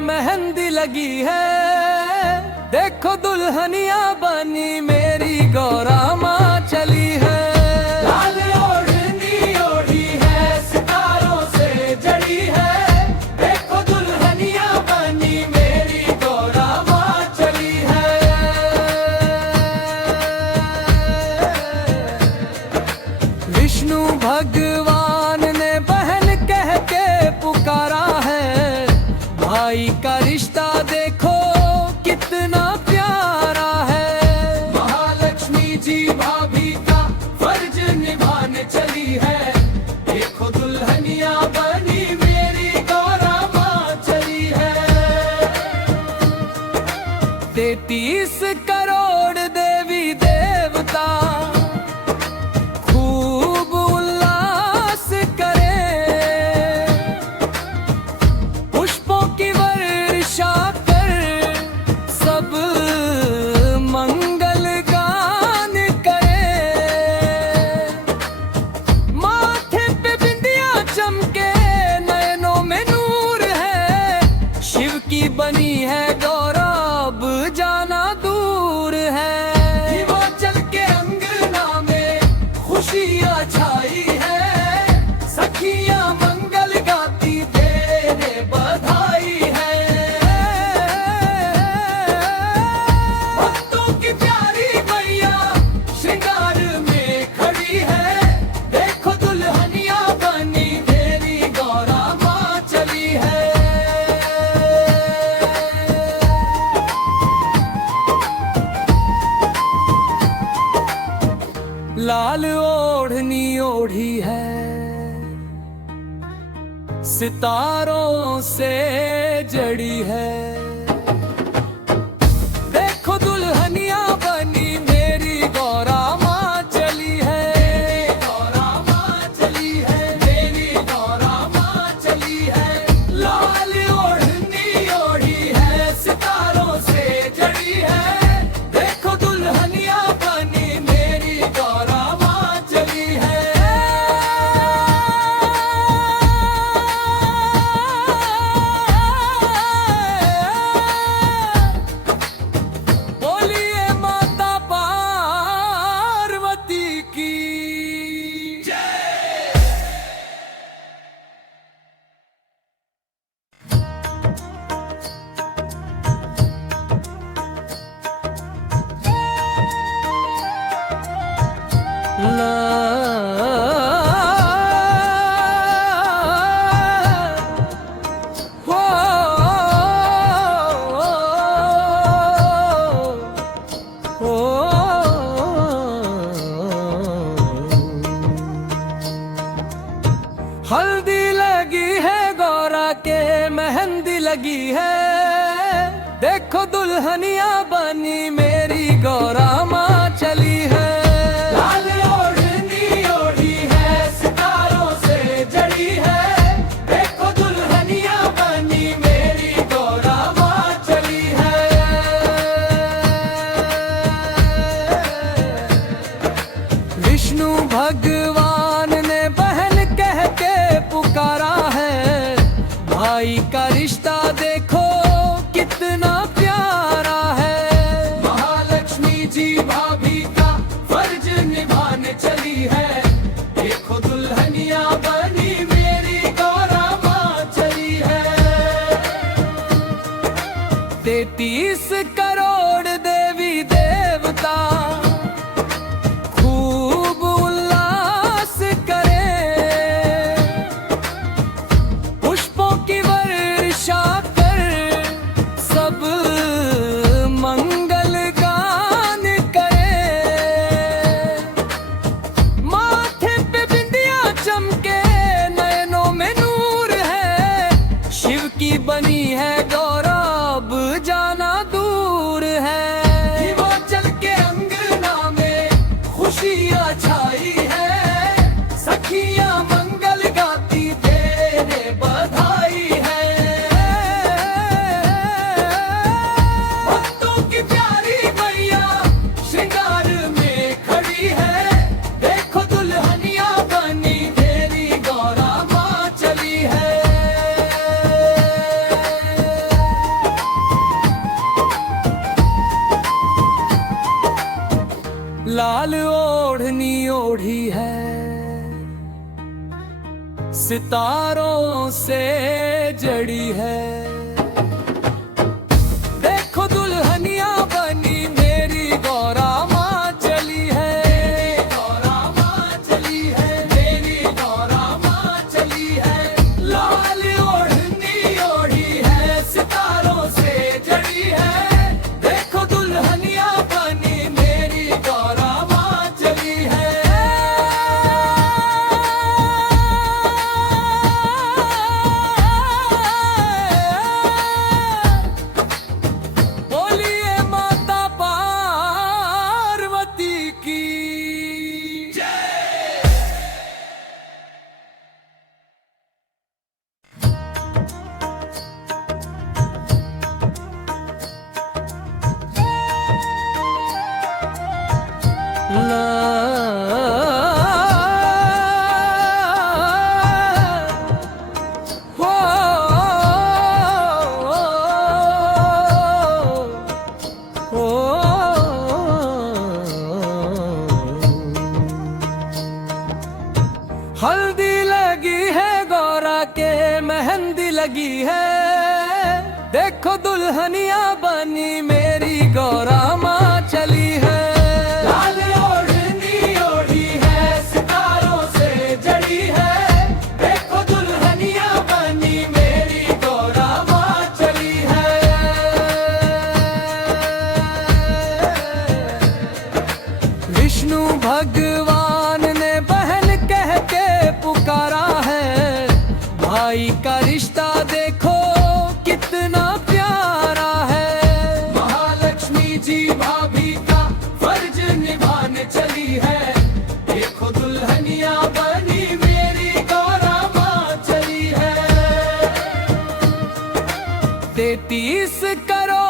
मेहंदी लगी है, देखो दुल्हनिया बनी मेरी गौरा माँ चली है। लाल ओढ़नी ओढ़ी है, सितारों से जड़ी है, देखो दुल्हनिया बनी मेरी गौरा माँ चली है। विष्णु भगवान ने बहन कह के पुकारा है, भाई का रिश्ता देखो कितना प्यारा है। महालक्ष्मी जी भाभी का फर्ज निभाने चली है, देखो दुल्हनिया बनी मेरी गौरा माँ चली है। 33 करोड़ देवी देवता खूब उल्लास करें, पुष्पों की वर्षा कर सब मंगल गान करें। माथे पे बिंदिया चमके, नयनों में नूर है, शिव की बनी है गौरा अब जाना दूर है। हिमाचल के अंगना में खुशियाँ छाई है, सखियाँ मंगल गाती तेरे बधाई है। भक्तों की प्यारी मैया श्रृंगार में खड़ी है, देखो दुल्हनिया बनी मेरी गौरा माँ चली है। लाल ओढ़नी ओढ़ी है, सितारों से जड़ी है, देखो दुल्हनिया बनी मेरी गौरा माँ चली है। गौरा माँ चली है, मेरी गौरा माँ चली है। लाल ओढ़नी ओढ़ी है, सितारों से जड़ी है, देखो दुल्हनिया बनी मेरी गौरा माँ चली है। बोलिए माता पार्वती की जय। हल्दी लगी है गौरा के, मेहंदी लगी है, देखो दुल्हनिया बनी मेरी गौरा माँ चली है। लाल ओढ़नी ओढ़ी है, सितारों से जड़ी है, देखो दुल्हनिया बनी मेरी गौरा माँ चली है। विष्णु भगवान ने बहन कह के पुकारा है, भाई का रिश्ता देखो कितना प्यारा है। महालक्ष्मी जी भाभी का फर्ज निभाने चली है, देखो दुल्हनिया बनी मेरी गौरा माँ चली है। 33 करोड़ देवी देवता खूब उल्लास करें, पुष्पों की वर्षा कर सब मंगल गान करें। माथे पे बिंदिया चमके, नयनों में नूर है, शिव की बनी है गौरा अब जाना दूर ओढ़ी है, सितारों से जड़ी है। देखो दुल्हनिया बनी मेरी गौरा माँ चली है, गौरा माँ चली है, मेरी गौरा माँ चली है। लाल ओढ़नी ओढ़ी है, सितारों से जड़ी है। देखो दुल्हनिया बनी मेरी गौरा माँ चली है। बोलिए माता पार्वती की जय। हल्दी लगी है गौरा के, मेहंदी लगी है। देखो दुल्हनिया बनी मेरी गौरा माँ चली है। लाल ओढ़नी ओढ़ी है, सितारों से जड़ी है। देखो दुल्हनिया बनी मेरी गौरा माँ चली है। विष्णु भगवान ने बहन कह के पुकारा है। भाई का रिश्ता देखो कितना प्यारा है। महालक्ष्मी जी भाभी का फर्ज निभाने चली है। देखो दुल्हनिया बनी मेरी गौरा माँ चली है। 33 करोड़